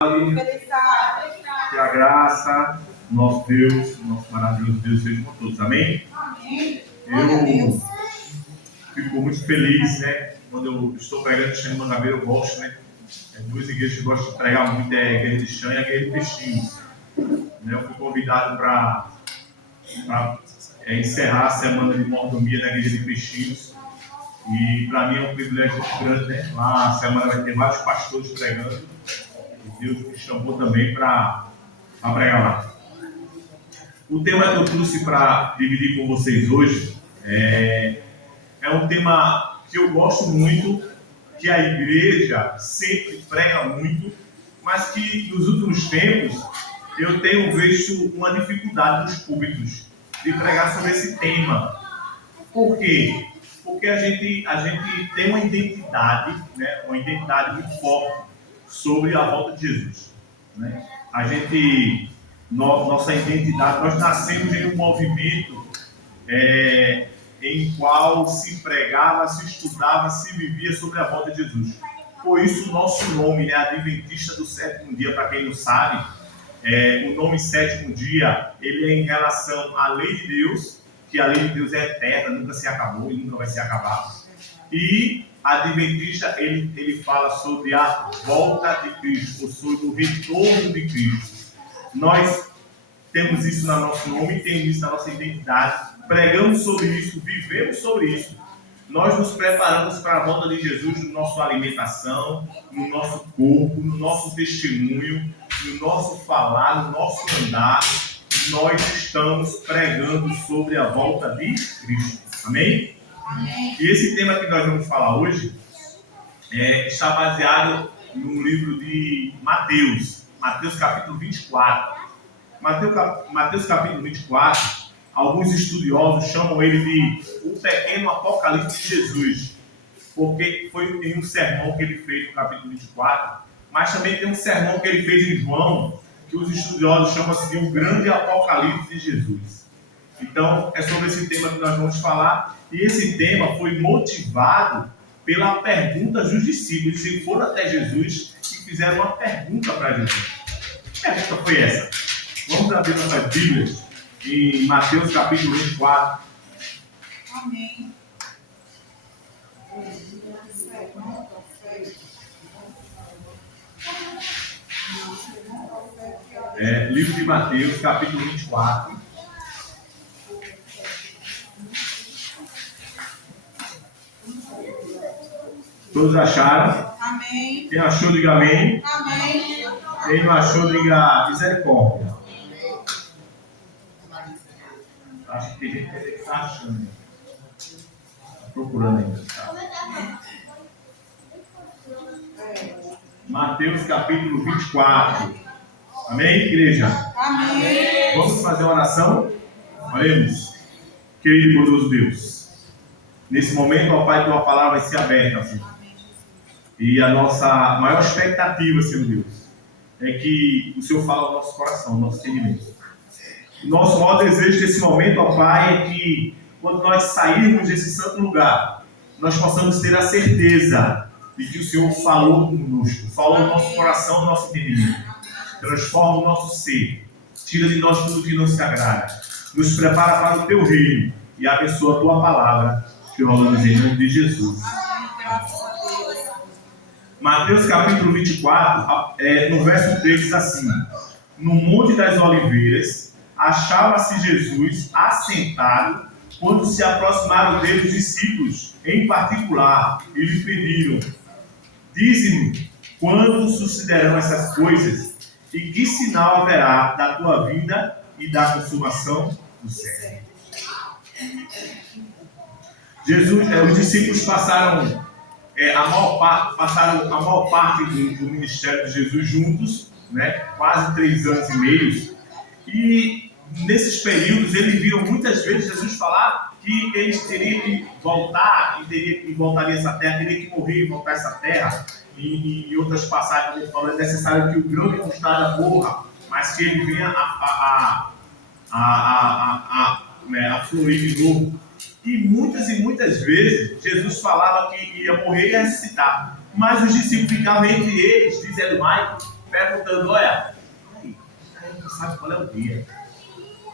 Que a graça, nosso Deus, nosso maravilhoso Deus, seja com todos. Amém? Amém. Eu fico muito feliz, né? Quando eu estou pregando Chão de Mangabeira, eu gosto, né? Duas igrejas que eu gosto de pregar muito, é a igreja de Chão e a igreja de Peixinhos. Eu fui convidado para encerrar a semana de mordomia da igreja de Peixinhos. E para mim é um privilégio muito grande, né? Lá a semana vai ter vários pastores pregando. E Deus me chamou também para pregar lá. O tema que eu trouxe para dividir com vocês hoje é um tema que eu gosto muito, que a igreja sempre prega muito, mas que nos últimos tempos eu tenho visto uma dificuldade dos púlpitos de pregar sobre esse tema. Por quê? Porque a gente tem uma identidade, né? Uma identidade muito forte sobre a volta de Jesus, né? Nossa identidade, nós nascemos em um movimento em qual se pregava, se estudava, se vivia sobre a volta de Jesus. Por isso o nosso nome, né, Adventista do Sétimo Dia, para quem não sabe, o nome Sétimo Dia, ele é em relação à lei de Deus, que a lei de Deus é eterna, nunca se acabou e nunca vai se acabar. E Adventista, ele fala sobre a volta de Cristo, ou sobre o retorno de Cristo. Nós temos isso no nosso nome, temos isso na nossa identidade, pregamos sobre isso, vivemos sobre isso. Nós nos preparamos para a volta de Jesus na nossa alimentação, no nosso corpo, no nosso testemunho, no nosso falar, no nosso andar. Nós estamos pregando sobre a volta de Cristo. Amém? Amém. E esse tema que nós vamos falar hoje está baseado no livro de Mateus, Mateus capítulo 24. Mateus capítulo 24, alguns estudiosos chamam ele de o pequeno apocalipse de Jesus, porque foi em um sermão que ele fez no capítulo 24, mas também tem um sermão que ele fez em João, que os estudiosos chamam assim de um grande apocalipse de Jesus. Então, é sobre esse tema que nós vamos falar, e esse tema foi motivado pela pergunta dos discípulos. Eles foram até Jesus e fizeram uma pergunta para Jesus. Que pergunta foi essa? Vamos abrir nossas Bíblias em Mateus capítulo 24. Amém. Livro de Mateus capítulo 24. Todos acharam? Amém. Quem achou, diga amém. Amém. Quem não achou, diga misericórdia. Acho que tem gente que está achando. Está procurando ainda. Tá? Mateus capítulo 24. Amém, igreja? Amém. Vamos fazer uma oração? Oremos. Querido e bondoso Deus, nesse momento, ó Pai, tua palavra vai ser aberta, Senhor. E a nossa maior expectativa, Senhor Deus, é que o Senhor fale ao nosso coração, ao nosso entendimento. Nosso maior desejo desse momento, ó Pai, é que quando nós sairmos desse santo lugar, nós possamos ter a certeza de que o Senhor falou conosco, falou no nosso coração, no nosso entendimento. Transforma o nosso ser, tira de nós tudo que não se agrada, nos prepara para o teu reino e abençoa a tua palavra, que oramos em nome de Jesus. Mateus capítulo 24, no verso 3 diz assim: no Monte das Oliveiras, achava-se Jesus assentado, quando se aproximaram dele os discípulos, em particular, e lhe pediram: dize-me, quando sucederão essas coisas, e que sinal haverá da tua vinda e da consumação do século? Os discípulos passaram a maior parte do ministério de Jesus juntos, né? Quase 3 anos e meio. E nesses períodos eles viram muitas vezes Jesus falar que eles teriam que voltar, e voltaria essa terra, teria que morrer e voltar essa terra. E em outras passagens ele fala: é necessário que o grão de mostarda morra, mas que ele venha a florir de novo. E muitas vezes Jesus falava que ia morrer e ia ressuscitar, mas os discípulos ficavam entre eles, dizendo: Mike, perguntando, olha, a gente não sabe qual é o dia.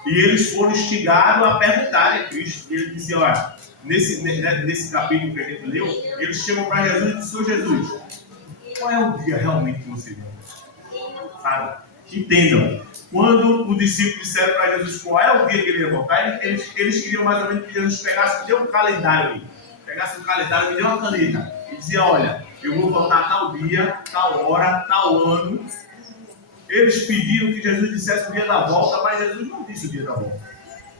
E eles foram instigados a perguntar a Cristo. E ele dizia, olha, nesse capítulo que a gente leu, eles chamam para Jesus e dizem, Senhor Jesus, qual é o dia realmente que você viu? Sabe? Entendam. Quando os discípulos disseram para Jesus qual é o dia que ele ia voltar, eles queriam mais ou menos que Jesus pegasse, me dê um calendário ali. Pegasse um calendário, me dê uma caneta. E dizia, olha, eu vou voltar tal dia, tal hora, tal ano. Eles pediram que Jesus dissesse o dia da volta, mas Jesus não disse o dia da volta.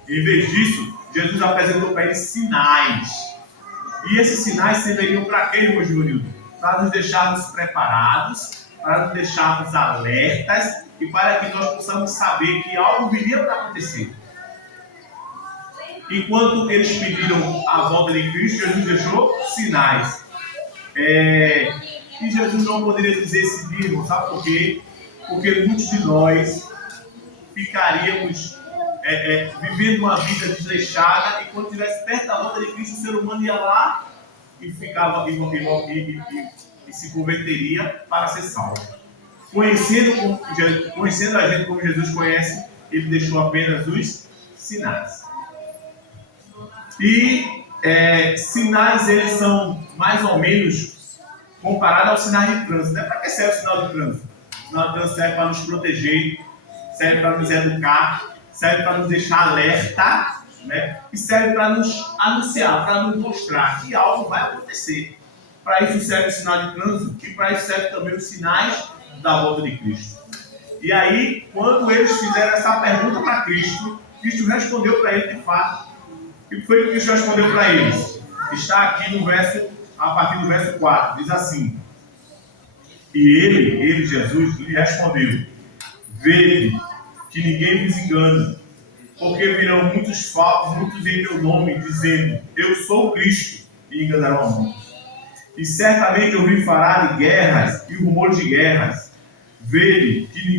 Em vez disso, Jesus apresentou para eles sinais. E esses sinais serviriam para quê, irmão Júnior? Para nos deixarmos preparados, para nos deixarmos alertas e para que nós possamos saber que algo viria para acontecer. Enquanto eles pediram a volta de Cristo, Jesus deixou sinais. E Jesus não poderia dizer esse dia, irmão, sabe por quê? Porque muitos de nós ficaríamos vivendo uma vida desleixada e quando estivesse perto da volta de Cristo, o ser humano ia lá e ficava e se converteria para ser salvo. Conhecendo a gente como Jesus conhece, ele deixou apenas os sinais. E sinais, eles são mais ou menos comparados aos sinais de trânsito. Para que serve o sinal de trânsito? O sinal de trânsito serve para nos proteger, serve para nos educar, serve para nos deixar alerta, né? E serve para nos anunciar, para nos mostrar que algo vai acontecer. Para isso serve o sinal de trânsito e para isso serve também os sinais da volta de Cristo. E aí, quando eles fizeram essa pergunta para Cristo, Cristo respondeu para ele de fato. O que foi que Cristo respondeu para eles? Está aqui no verso, a partir do verso 4, diz assim: e ele, Jesus, lhe respondeu: vede que ninguém vos engane, porque virão muitos falsos, muitos em meu nome, dizendo, eu sou Cristo, e enganarão a muitos. E certamente ouvi falar de guerras e rumores de guerras. Vede,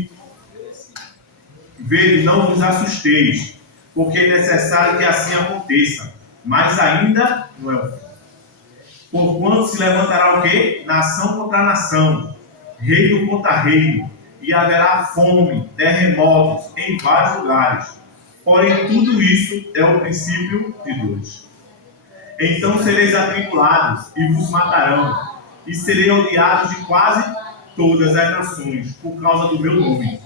não vos assusteis, porque é necessário que assim aconteça, mas ainda não é o fim. Porquanto se levantará o quê? Nação contra nação, reino contra reino, e haverá fome, terremotos em vários lugares. Porém, tudo isso é o princípio de dores. Então sereis atribulados e vos matarão, e serei odiados de quase todas as nações, por causa do meu nome.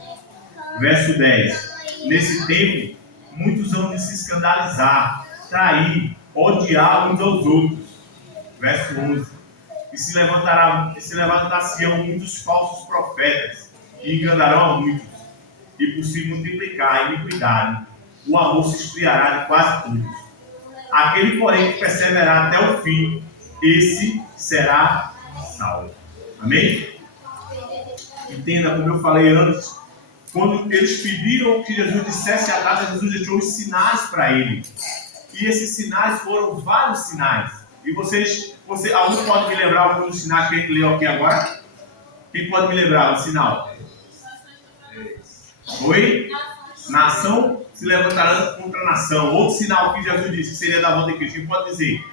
Verso 10. Nesse tempo, muitos hão de se escandalizar, trair, odiar uns aos outros. Verso 11. E se levantar-se-ão muitos falsos profetas, e enganarão a muitos. E por se multiplicar a iniquidade, o amor se esfriará de quase todos. Aquele, porém, que perseverar até o fim, esse será salvo. Amém? Entenda, como eu falei antes, quando eles pediram que Jesus dissesse a data, Jesus deixou os sinais para ele. E esses sinais foram vários sinais. E alguém pode me lembrar alguns dos sinais que a gente leu aqui agora? Quem pode me lembrar o sinal? Oi? Nação se levantará contra nação. Outro sinal que Jesus disse seria da volta de Cristo. Quem pode dizer?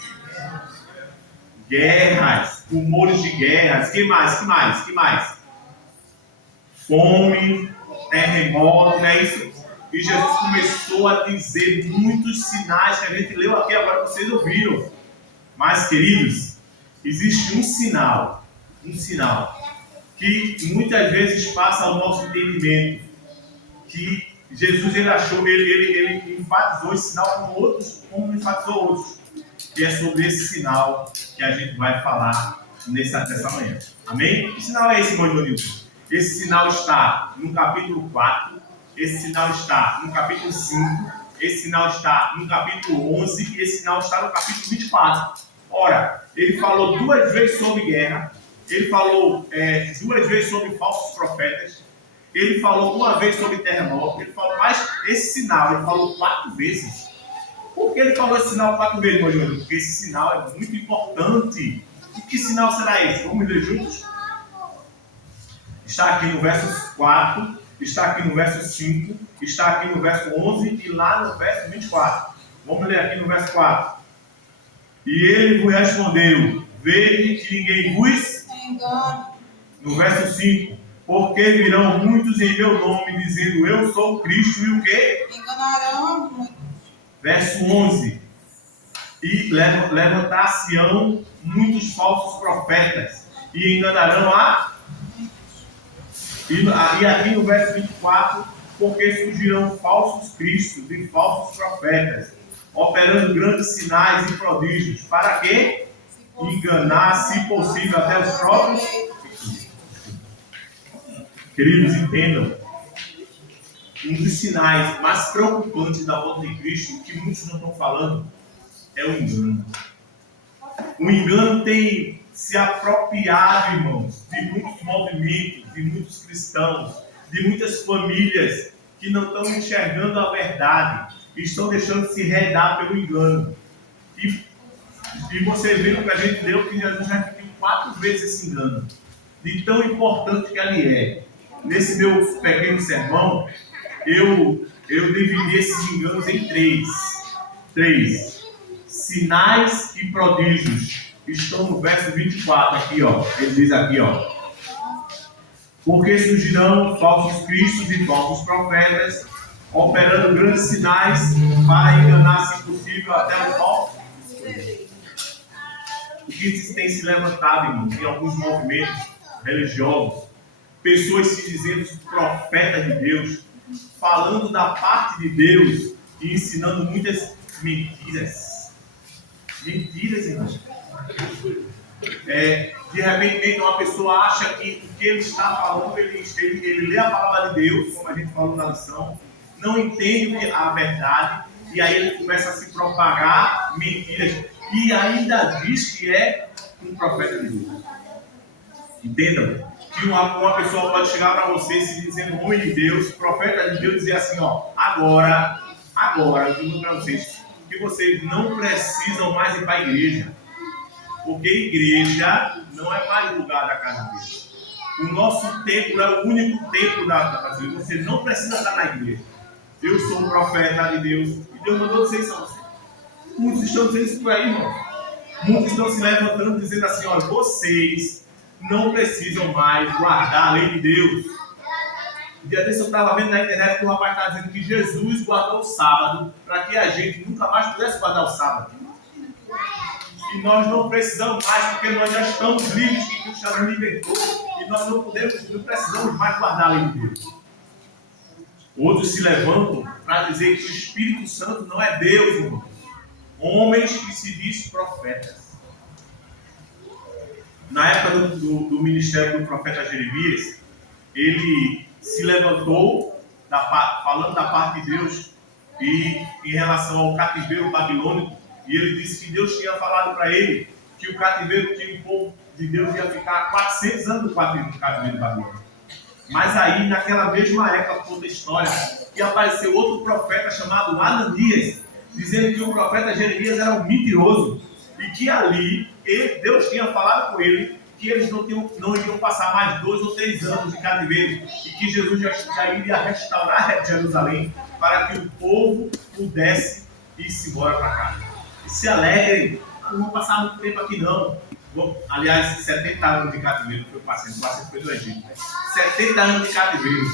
Guerras, rumores de guerras. Que mais? Fome, terremoto, não é isso? E Jesus começou a dizer muitos sinais que a gente leu aqui agora, vocês ouviram. Mas, queridos, existe um sinal que muitas vezes passa ao nosso entendimento, que Jesus ele enfatizou esse sinal como enfatizou outros, que é sobre esse sinal que a gente vai falar nessa manhã. Amém? Que sinal é esse, irmão Nilson? Esse sinal está no capítulo 4, esse sinal está no capítulo 5, esse sinal está no capítulo 11 e esse sinal está no capítulo 24. Ora, ele falou 2 vezes sobre guerra, ele falou 2 vezes sobre falsos profetas, ele falou 1 vez sobre terremoto, ele falou mais esse sinal, ele falou 4 vezes. Por que ele falou esse sinal 4 vezes, meu irmão? Porque esse sinal é muito importante. E que sinal será esse? Vamos ler juntos? Está aqui no verso 4, está aqui no verso 5, está aqui no verso 11 e lá no verso 24. Vamos ler aqui no verso 4. E ele vos respondeu, vede que ninguém vos engane. No verso 5. Porque virão muitos em meu nome, dizendo eu sou Cristo e o quê? Enganarão a muitos. Verso 11. E levantar-se-ão muitos falsos profetas e enganarão a... E aqui no verso 24, porque surgirão falsos cristos e falsos profetas, operando grandes sinais e prodígios. Para quê? Enganar, se possível, até os próprios. Queridos, entendam. Um dos sinais mais preocupantes da volta de Cristo, que muitos não estão falando, é o engano. O engano tem se apropriado, irmãos, de muitos movimentos, de muitos cristãos, de muitas famílias que não estão enxergando a verdade, estão deixando se redar pelo engano. E você viu que a gente deu que Jesus já repetiu 4 vezes esse engano, de tão importante que ele é. Nesse meu pequeno sermão, eu dividi esses enganos em 3. Sinais e prodígios estão no verso 24 aqui, ó. Ele diz aqui, ó. Porque surgirão falsos cristos e falsos profetas, operando grandes sinais para enganar, se possível, até os falsos. O que tem se levantado, irmão, em alguns movimentos religiosos, pessoas se dizendo profetas de Deus, falando da parte de Deus e ensinando muitas mentiras. Mentiras, irmão. De repente, uma pessoa acha que o que ele está falando, ele lê a palavra de Deus, como a gente falou na lição, não entende a verdade, e aí ele começa a se propagar mentiras, e ainda diz que é um profeta de Deus. Entendam? Que uma pessoa pode chegar para você se dizendo homem de Deus, profeta de Deus, e dizer assim, ó, agora, eu digo para vocês, que vocês não precisam mais ir para a igreja. Porque igreja não é mais lugar da casa de Deus. O nosso templo é o único templo da casa de Deus. Você não precisa estar na igreja. Eu sou um profeta de Deus. E Deus mandou dizer isso a você. Muitos estão dizendo isso por aí, irmão. Muitos estão se levantando dizendo assim, olha, vocês não precisam mais guardar a lei de Deus. Um dia desse eu estava vendo na internet que o rapaz estava dizendo que Jesus guardou o sábado para que a gente nunca mais pudesse guardar o sábado. E nós não precisamos mais, porque nós já estamos livres, que Cristo já nos libertou, e nós não precisamos mais guardar a lei de Deus. Outros se levantam para dizer que o Espírito Santo não é Deus, irmão. Homens que se dizem profetas. Na época do ministério do profeta Jeremias, ele se levantou falando da parte de Deus e em relação ao cativeiro babilônico. E ele disse que Deus tinha falado para ele que o cativeiro, que o povo de Deus ia ficar 400 anos no cativeiro babilônico. Mas aí, naquela mesma época, toda a história, que apareceu outro profeta chamado Ananias, dizendo que o profeta Jeremias era um mentiroso. E que ali, Deus tinha falado com ele que eles não iriam passar mais 2 ou 3 anos de cativeiro. E que Jesus já iria restaurar Jerusalém para que o povo pudesse ir-se embora para casa. E se alegrem, não vão passar muito tempo aqui não. Aliás, 70 anos de cativeiro que eu passei foi do Egito. 70 anos de cativeiro.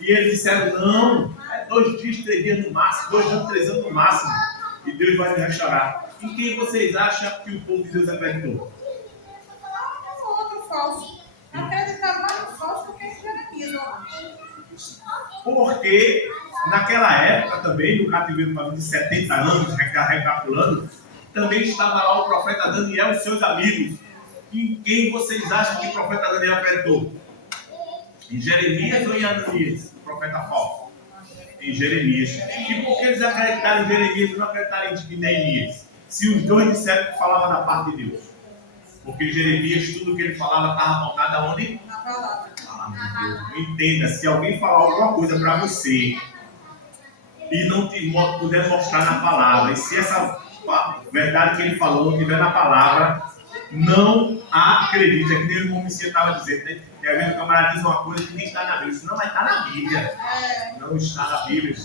E eles disseram, não, 2 dias, 3 dias no máximo, 2 anos, 3 anos no máximo. E Deus vai me restaurar. Em quem vocês acham que o povo de Deus acreditou? Outro falso. Acreditava mais no falso do que em Jeremias. Porque naquela época também, no cativeiro de 70 anos, recapitulando, também estava lá o profeta Daniel e seus amigos. Em quem vocês acham que o profeta Daniel acreditou? Em Jeremias ou em Ananias? O profeta falso. Em Jeremias. E por que eles acreditaram em Jeremias e não acreditaram em Neemias? Se os dois disseram que falavam da parte de Deus. Porque Jeremias, tudo que ele falava estava voltado aonde? Na palavra. Entenda, se alguém falar alguma coisa para você e não puder mostrar na palavra, e se essa verdade que ele falou não estiver na palavra, não acredite. É que nem o irmão Messias estava dizendo, né? Que às vezes o camarada diz uma coisa que nem está na Bíblia. Isso não vai estar na Bíblia. Não está na Bíblia.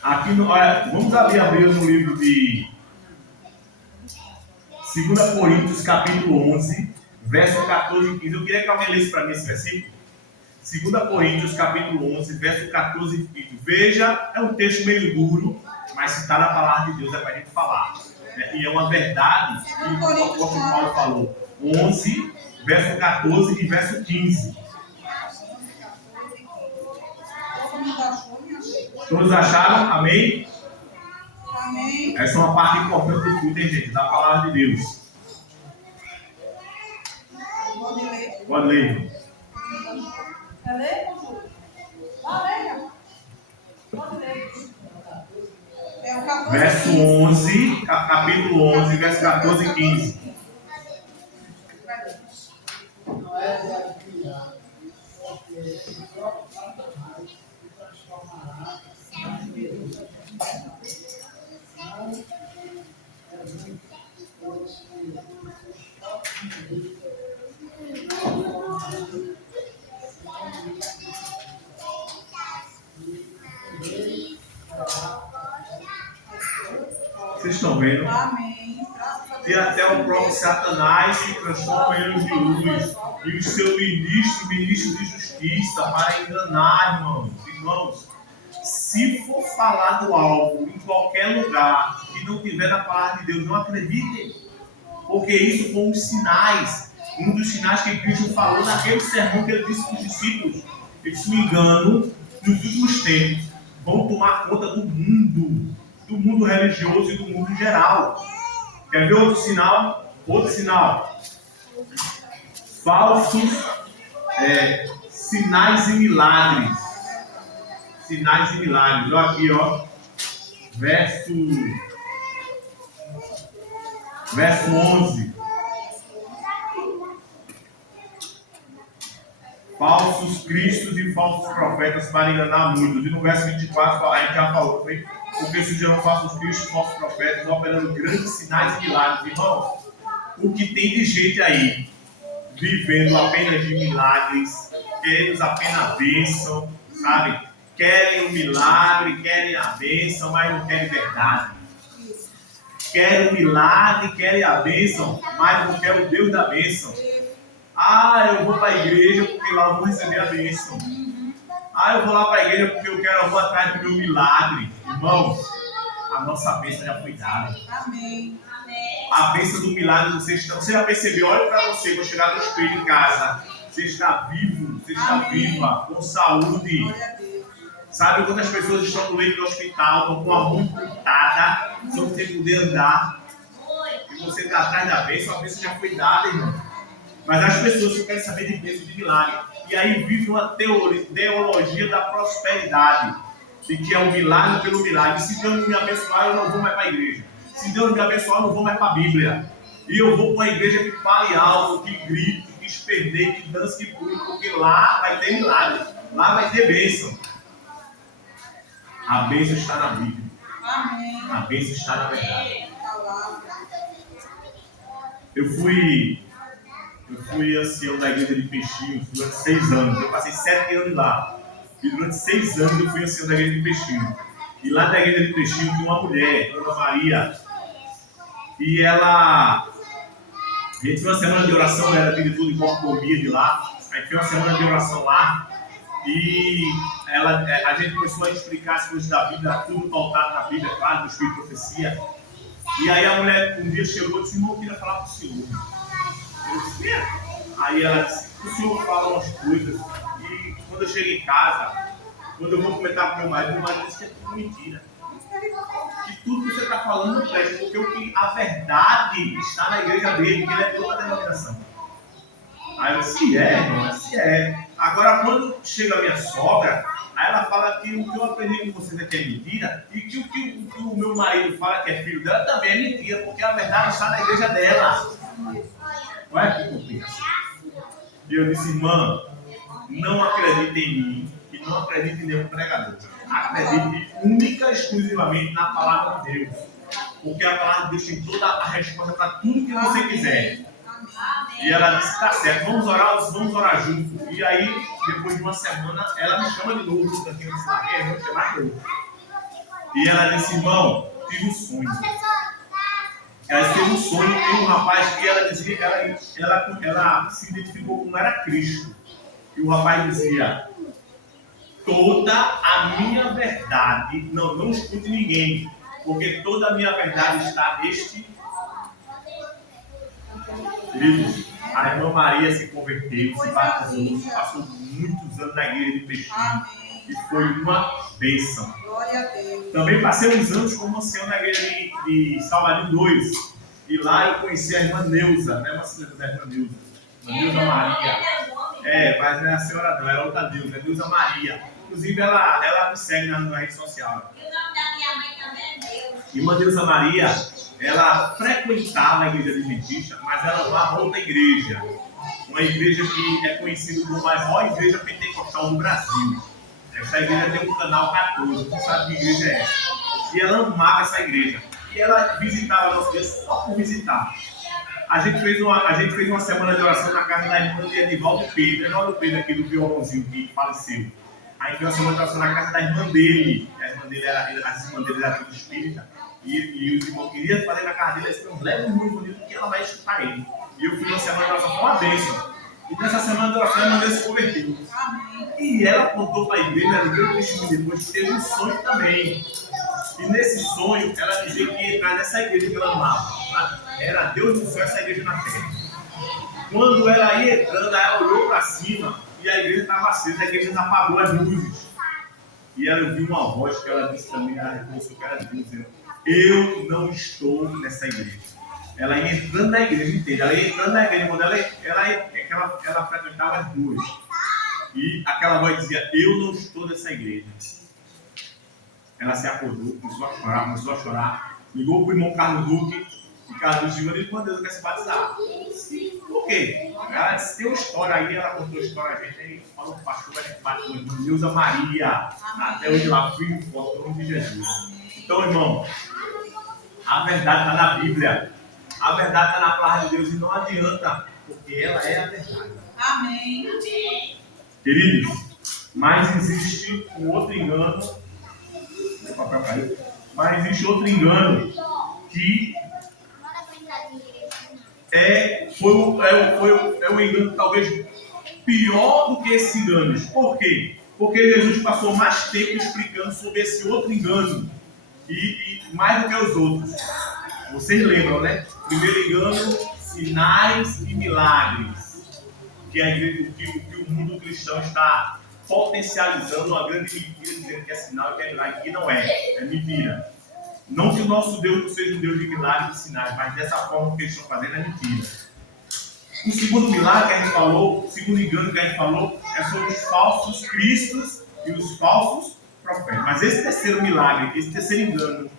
Aqui, olha, vamos abrir no livro de 2 Coríntios, capítulo 11, verso 14 e 15. Eu queria que alguém lesse para mim esse versículo. 2 Coríntios, capítulo 11, verso 14 e 15. Veja, é um texto meio duro, mas se está na palavra de Deus é para a gente falar. E é uma verdade que o apóstolo Paulo falou. 11, verso 14 e verso 15. Todos acharam? Amém? Amém. Essa é uma parte importante do culto, hein, gente? Da palavra de Deus. Pode ler. Pode ler. Quer ler, Júlio? Vai, leia. Pode ler. É o 14. Verso 11, capítulo 11, verso 14 e 15. Vocês estão vendo? Amém. E até o próprio Satanás se transforma em anjo de luz. E o seu ministro de justiça, para enganar, irmãos. Se for falado algo em qualquer lugar que não tiver na palavra de Deus, não acreditem. Porque isso foi um dos sinais que Cristo falou naquele sermão que ele disse para os discípulos. Eles, se não me engano, nos últimos tempos, vão tomar conta do mundo religioso e do mundo geral. Quer ver outro sinal? Outro sinal. Falsos sinais e milagres. Sinais e milagres. Olha aqui, ó. Verso 11. Falsos cristos e falsos profetas para enganar muitos. E no verso 24 a gente já falou, foi? Porque surgirão falsos cristos e falsos profetas operando grandes sinais e milagres. Irmãos, o que tem de gente aí vivendo apenas de milagres, querendo apenas a bênção, sabe? Querem o milagre, querem a bênção, mas não querem verdade. Querem o milagre, querem a bênção, mas não querem o Deus da bênção. Ah, eu vou para a igreja porque lá eu vou receber a bênção. Ah, eu vou lá para a igreja porque eu vou atrás do meu milagre. Irmãos, a nossa bênção já foi dada. Amém. A bênção do milagre você já percebeu? Olha para você, vou chegar no espelho em casa. Você está vivo, você está viva, com saúde. Glória a Deus. Sabe quantas pessoas estão no leito do hospital, estão com a mão cortada, só sem poder andar. E você está atrás da bênção, a bênção já foi dada, irmão. Mas as pessoas só querem saber de bênção, de milagre. E aí vive uma teologia da prosperidade. De que é o milagre pelo milagre. Se Deus não me abençoar, eu não vou mais para a igreja. Se Deus não me abençoar, eu não vou mais para a Bíblia. E eu vou para uma igreja que fale alto, que grite, que esperneie, que dance, que pule, porque lá vai ter milagre. Lá vai ter bênção. A bênção está na Bíblia. Amém. A bênção está na verdade. Palavra. Eu fui ancião da igreja de Peixinhos durante 6 anos. Eu passei 7 anos lá. E durante 6 anos eu fui ancião da igreja de Peixinhos. E lá da igreja de Peixinhos tinha uma mulher, Dona Maria. E ela... A gente fez uma semana de oração, ela era diretora de mordomia de lá. A gente fez uma semana de oração lá. E a gente começou a explicar as coisas da Bíblia, tudo pautado na Bíblia, claro, do Espírito de Profecia. E aí a mulher um dia chegou e disse: irmão, eu queria falar com o senhor. Eu disse: é. Aí ela disse: o senhor fala umas coisas. E quando eu chego em casa, quando eu vou comentar com meu marido disse que é tudo mentira. Que tudo que você está falando não presta, porque a verdade está na igreja dele, que ele é de outra denominação. Aí eu disse: irmão, é. Agora, quando chega a minha sogra, aí ela fala que o que eu aprendi com vocês aqui é mentira, e que o que o meu marido fala que é filho dela também é mentira, porque a verdade está na igreja dela. Olha que complicação. E eu disse: irmã, não acredite em mim e não acredite em nenhum pregador. Acredite única e exclusivamente na palavra de Deus. Porque a palavra de Deus tem toda a resposta para tudo que você quiser. E ela disse: tá certo, vamos orar junto. E aí, depois de uma semana, ela me chama de novo no cantinho de Slaqueia, vamos chamar de novo. E ela disse: irmão, tive um sonho. ela teve um sonho e um rapaz que ela dizia, ela se identificou como era Cristo. E o rapaz dizia: toda a minha verdade, não escute ninguém, porque toda a minha verdade está neste. Queridos, a irmã Maria se converteu, se batizou, passou muitos anos na igreja de Peixinho e foi uma bênção. Glória a Deus. Também passei uns anos como ancião na igreja de Salvador 2 e lá eu conheci a irmã Neuza, né? Uma senhora da irmã Neuza, Neuza Maria. Mas não é a senhora não, é outra Neuza, é Neuza Maria. Inclusive ela me segue na rede social. E o nome da minha mãe também é Deus. Irmã Neuza Maria, ela frequentava a igreja adventista, mas ela amava outra igreja. Uma igreja que é conhecida como a maior igreja pentecostal do Brasil. Essa igreja tem um canal 14, você sabe que igreja é essa. E ela amava essa igreja. E ela visitava a nossa igreja só por visitar. A gente fez uma semana de oração na casa da irmã de Edivaldo Pedro. Edivaldo Pedro aqui do violãozinho que faleceu. Aí fez uma semana de oração na casa da irmã dele. A irmã dele as irmãs dele eram tudo espírita. E o irmão queria fazer na casa dele. Eles falaram: leva muito bonito que ela vai escutar ele. E eu fui uma semana de oração com uma bênção. E nessa semana de oração a irmã dele se converteu. E ela contou para a igreja, ela veio testemunho depois, que teve um sonho também. E nesse sonho, ela dizia que ia entrar nessa igreja que ela amava. Tá? Era Deus do céu, essa igreja na terra. Quando ela ia entrando, ela olhou para cima e a igreja estava acesa, a igreja apagou as luzes. E ela ouviu uma voz que ela disse também, ela reconheceu que era Deus, dizendo: eu não estou nessa igreja. Ela ia entrando na igreja inteira, ela ia entrando na igreja, quando ela frequentava as duas. E aquela voz dizia: eu não estou nessa igreja. Ela se acordou, começou a chorar, ligou para o irmão Carlos Duque, e Carlos Duque disse: meu Deus, eu quero se batizar. Por quê? Ela disse: tem uma história aí, ela contou a história, a gente aí falou com o pastor, a gente bateu em Neuza Maria, até hoje lá firme e forte, em nome de Jesus. Então, irmão, a verdade está na Bíblia, a verdade está na palavra de Deus, e não adianta, porque ela é a verdade. Amém. Queridos, mas existe um outro engano. Mas existe outro engano que foi um engano talvez pior do que esses enganos. Por quê? Porque Jesus passou mais tempo explicando sobre esse outro engano e mais do que os outros. Vocês lembram, né? Primeiro engano: sinais e milagres. Que o mundo cristão está potencializando uma grande mentira, dizendo que é sinal e que é milagre, que não é mentira. Não que o nosso Deus não seja um Deus de milagres e sinais, mas dessa forma que eles estão fazendo é mentira. O segundo milagre que a gente falou, o segundo engano que a gente falou, é sobre os falsos cristos e os falsos profetas. Mas esse terceiro milagre, esse terceiro engano,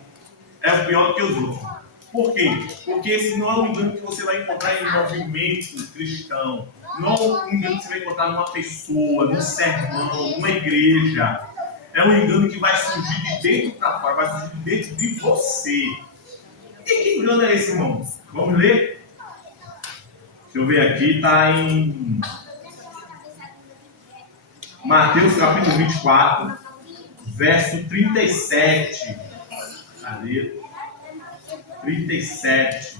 é o pior do que os outros. Por quê? Porque esse não é um engano que você vai encontrar em um movimento cristão. Não é um engano que você vai encontrar numa pessoa, num sermão, numa igreja. É um engano que vai surgir de dentro para fora, vai surgir de dentro de você. E que engano é esse, irmão? Vamos ler? Deixa eu ver aqui, está em Mateus capítulo 24, verso 37. Cadê? 37.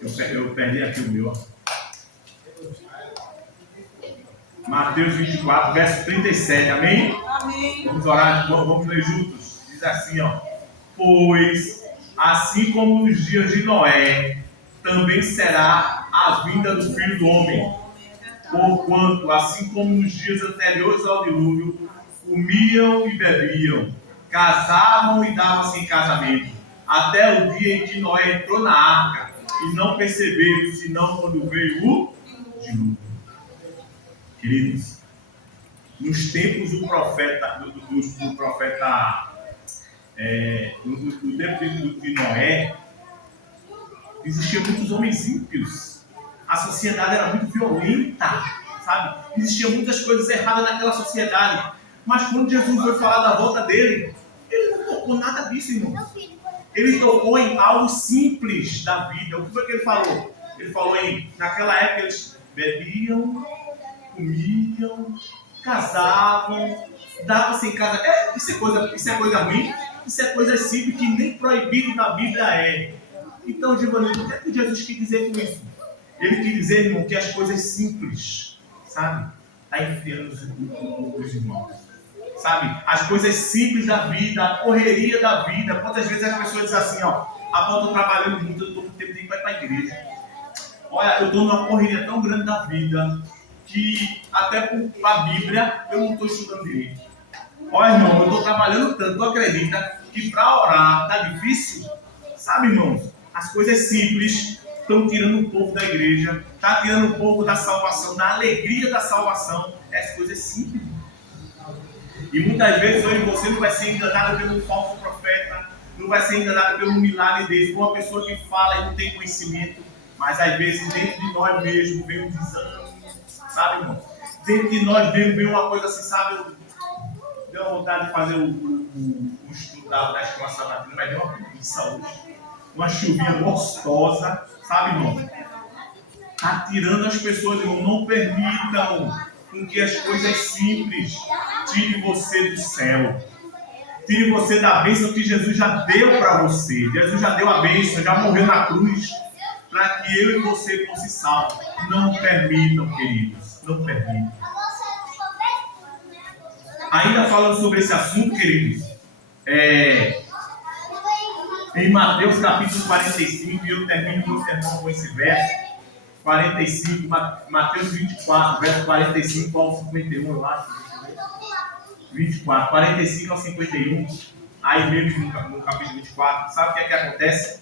Eu perdi aqui o meu. Mateus 24, verso 37. Amém? Amém. Vamos orar, vamos ler juntos. Diz assim, ó: pois assim como nos dias de Noé, também será a vinda do Filho do Homem. Porquanto, assim como nos dias anteriores ao dilúvio, comiam e bebiam, casavam e davam-se em casamento, até o dia em que Noé entrou na arca, e não perceberam, senão quando veio o dilúvio. Queridos, nos tempos do profeta, no tempo de Noé, existiam muitos homens ímpios. A sociedade era muito violenta, sabe? Existiam muitas coisas erradas naquela sociedade. Mas quando Jesus foi falar da volta dele, ele não tocou nada disso, irmão. Ele tocou em algo simples da vida. O que foi que ele falou? Ele falou naquela época eles bebiam, comiam, casavam, davam-se em casa. Isso é coisa ruim? Isso é coisa simples que nem proibido na Bíblia é. Então, Givanildo, o que é que Jesus quis dizer com isso? Ele quis dizer, irmão, que as coisas simples, sabe, está enfriando os irmãos. Sabe, as coisas simples da vida, a correria da vida. Quantas vezes as pessoas dizem assim, ó, eu estou trabalhando muito, eu estou com tempo de ir para a igreja. Olha, eu estou numa correria tão grande da vida que até por a Bíblia eu não estou estudando direito. Olha, irmão, eu estou trabalhando tanto, tu acredita que para orar está difícil? Sabe, irmãos, as coisas simples estão tirando o povo da igreja, está tirando o povo da salvação, da alegria da salvação. As coisas simples. E muitas vezes eu e você não vai ser enganado pelo falso profeta, não vai ser enganado pelo milagre dele, por uma pessoa que fala e não tem conhecimento, mas às vezes dentro de nós mesmos vem um desânimo, sabe, irmão? Dentro de nós vem uma coisa assim, sabe? Deu vontade de fazer o estudo da escola sabatina, mas deu uma preguiça hoje. Uma chuvinha gostosa, sabe, irmão? Está tirando as pessoas, irmão. Não permitam com que as coisas simples tirem você do céu. Tire você da bênção que Jesus já deu para você. Jesus já deu a bênção, já morreu na cruz para que eu e você fosse salvos. Não permitam, queridos. Não permitam. Ainda falando sobre esse assunto, queridos, em Mateus capítulo 45, e eu termino meu sermão com esse verso, 45, Mateus 24, verso 45 ao 51, eu acho. 24, 45 ao 51, aí mesmo no capítulo 24, sabe o que é que acontece?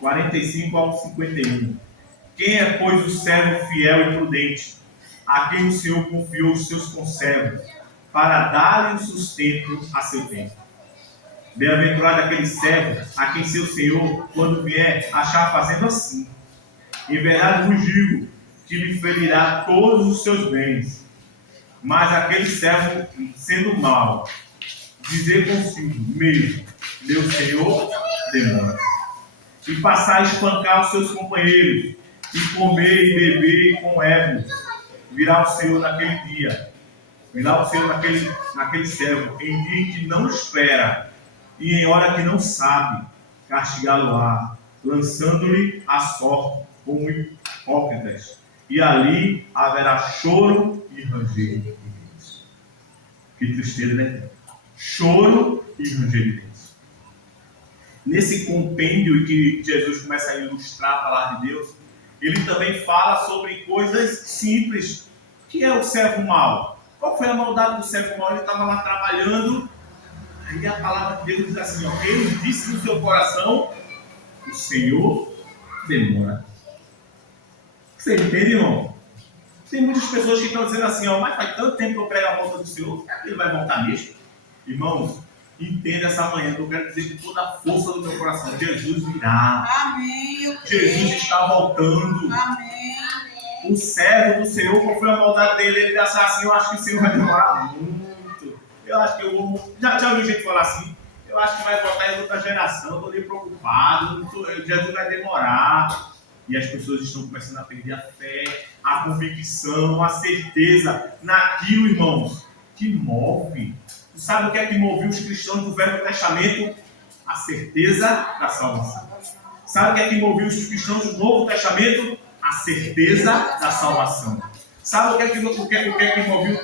45 ao 51. Quem é, pois, o servo fiel e prudente, a quem o Senhor confiou os seus conservos, para dar-lhe o sustento a seu tempo? Bem-aventurado aquele servo, a quem seu Senhor, quando vier, achar fazendo assim. Em verdade vos digo, que lhe ferirá todos os seus bens. Mas aquele servo, sendo mau, dizer consigo mesmo, meu Senhor demora, e passar a espancar os seus companheiros, e comer e beber com ébrio, virá o Senhor naquele dia, virá o Senhor naquele servo, em dia que não espera, e em hora que não sabe, castigá-lo-á, lançando-lhe a sorte como hipócritas, e ali haverá choro e ranger de dentes. Que tristeza, né? Choro e ranger de dentes. Nesse compêndio que Jesus começa a ilustrar a palavra de Deus, ele também fala sobre coisas simples, que é o servo mau. Qual foi a maldade do servo mau? Ele estava lá trabalhando, aí a palavra de Deus diz assim, ó, ele disse no seu coração, o Senhor demora. Você entende, irmão? Tem muitas pessoas que estão dizendo assim, ó, mas faz tanto tempo que eu prego a volta do Senhor, será que ele vai voltar mesmo? Irmãos, entenda essa manhã que eu quero dizer com toda a força do meu coração, Jesus virá. Amém. Jesus está voltando. Amém. O servo do Senhor, qual foi a maldade dele? Ele achava assim, eu acho que o Senhor vai demorar muito. Eu acho que eu vou... Já ouviu gente falar assim? Eu acho que vai voltar em outra geração, estou meio preocupado, Jesus vai demorar. E as pessoas estão começando a perder a fé, a convicção, a certeza naquilo, irmãos, que move. Sabe o que é que movia os cristãos do Velho Testamento? A certeza da salvação. Sabe o que é que movia os cristãos do Novo Testamento? A certeza da salvação. Sabe o que é que movia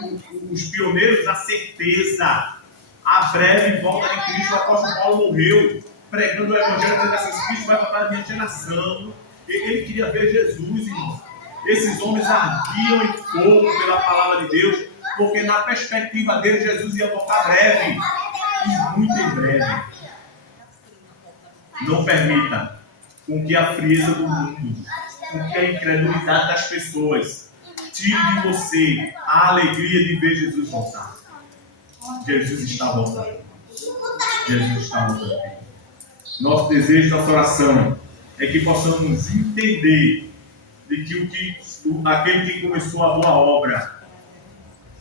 os pioneiros? A certeza. A breve volta de Cristo. O apóstolo Paulo morreu pregando o evangelho, dizendo assim, Cristo vai voltar na minha geração. Ele queria ver Jesus, irmão. Esses homens ardiam em fogo pela palavra de Deus, porque na perspectiva dele, Jesus ia voltar breve, e muito em breve. Não permita com que a frieza do mundo, com que a incredulidade das pessoas tire de você a alegria de ver Jesus voltar. Jesus está voltando. Jesus está voltando. Nosso desejo, nossa oração é que possamos entender de que aquele que começou a boa obra,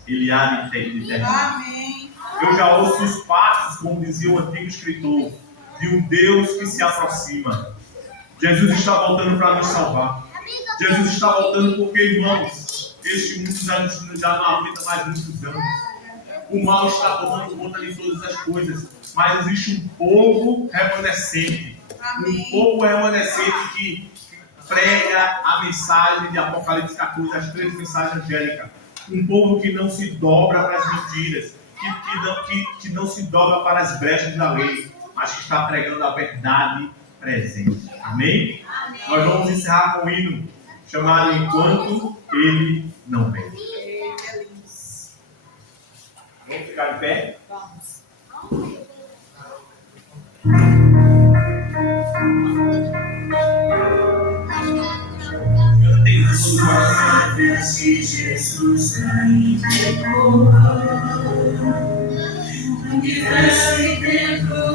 ele há de terminar. Amém. Eu já ouço os passos, como dizia o antigo escritor, de um Deus que se aproxima. Jesus está voltando para nos salvar. Jesus está voltando porque, irmãos, este mundo já não aguenta mais muitos anos. O mal está tomando conta de todas as coisas. Mas existe um povo remanescente. Amém. Um povo remanescente que prega a mensagem de Apocalipse 14, as 3 mensagens angélicas. Um povo que não se dobra para as mentiras, que não se dobra para as brechas da lei, mas que está pregando a verdade presente. Amém? Amém. Nós vamos encerrar com um hino chamado Enquanto Ele Não Vem. Eita, lindos. Vamos ficar de pé? Vamos. Cantem com todo o coração. Se Jesus ainda é bom, o universo inteiro